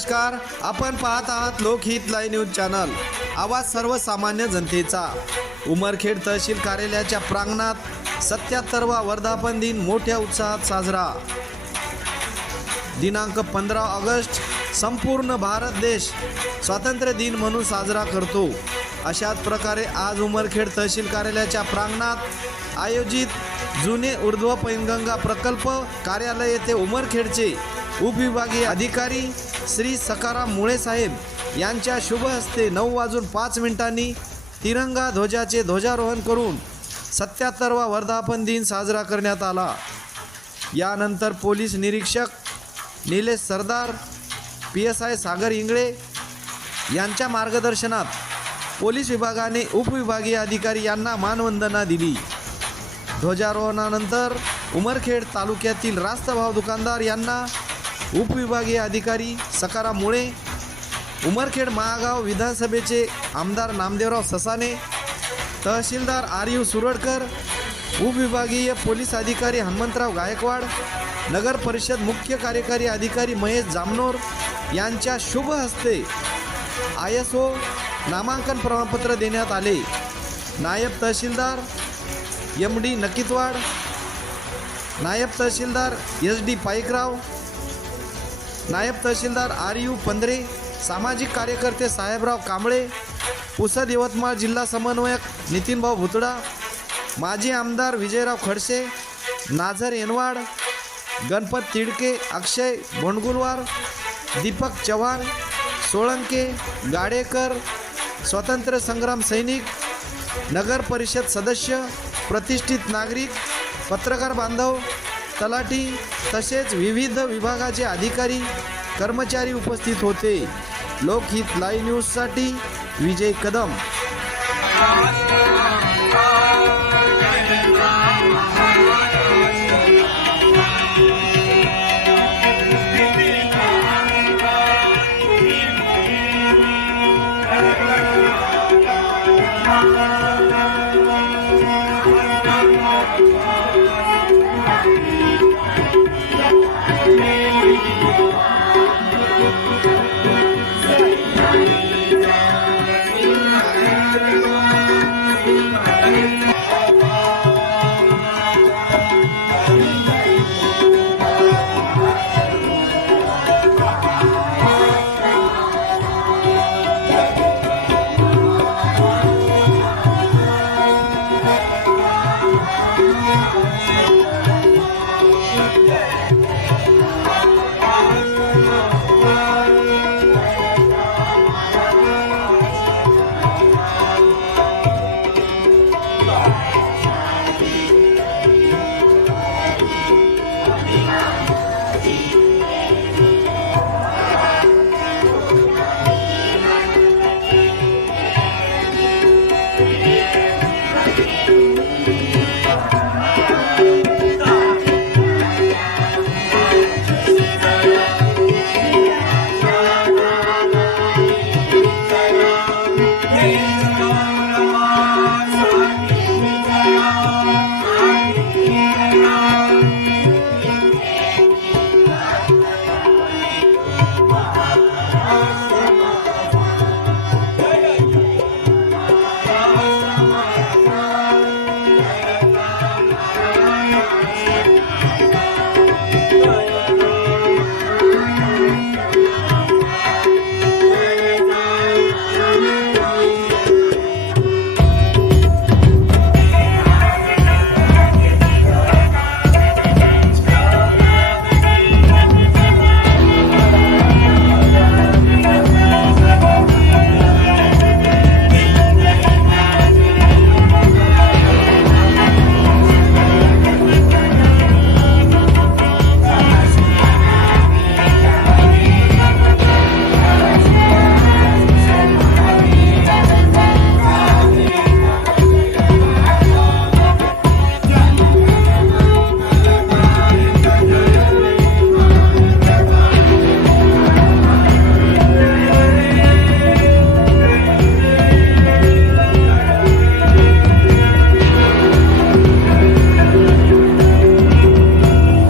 नमस्कार, आपण पाहत आहात लोकहित लाईव्ह न्यूज चॅनल, आवाज सर्वसामान्य जनतेचा। उमरखेड तहसील कार्यालयाच्या प्रांगणात 77वा वर्धापन दिन मोठ्या उत्साहात साजरा। दिनांक 15 ऑगस्ट संपूर्ण भारत देश स्वातंत्र्य दिन म्हणून साजरा करतो। अशाच प्रकारे आज उमरखेड तहसील कार्यालयाच्या प्रांगणात आयोजित जुने ऊर्ध्व पैनगंगा प्रकल्प कार्यालय येथे उमरखेडचे उपविभागीय अधिकारी श्री सखाराम मुळे साहेब यांच्या शुभ हस्ते 9:05 तिरंगा ध्वजाचे ध्वजारोहण करून 77वा वर्धापन दिन साजरा करण्यात आला। यानंतर पोलीस निरीक्षक निलेश सरदार, PSI सागर इंगळे यांच्या मार्गदर्शनात पोलीस विभागाने उपविभागीय अधिकारी यांना मानवंदना दिली। ध्वजारोहणानंतर उमरखेड तालुक्यातील रास्तभाव दुकानदार यांना उपविभागीय अधिकारी सखाराम मुळे, उमरखेड महागाव विधानसभेचे आमदार नामदेवराव ससाने, तहसीलदार RU सुरडकर, उपविभागीय पोलीस अधिकारी हनुमंतराव गायकवाड, नगर परिषद मुख्य कार्यकारी अधिकारी महेश जामनोर यांच्या शुभ हस्ते ISO नामांकन प्रमाणपत्र देण्यात आले। नायब तहसीलदार MD नकीतवाड, नायब तहसीलदार SD पाईकराव, नायब तहसीलदार RU पंधरे, सामाजिक कार्यकर्ते साहेबराव कांबळे, पुसद यवतमाळ जिल्हा समन्वयक नितीनभाऊ भुतडा, माजी आमदार विजयराव खडसे, नाझर येनवाड, गणपत तिडके, अक्षय भोंडगुलवार, दीपक चव्हाण, सोळंके, गाडेकर, स्वातंत्र्य संग्राम सैनिक, नगर परिषद सदस्य, प्रतिष्ठित नागरिक, पत्रकार बांधव, तलाठी तसेच विविध विभागाचे अधिकारी कर्मचारी उपस्थित होते। लोकहित लाईव्ह न्यूजसाठी विजय कदम।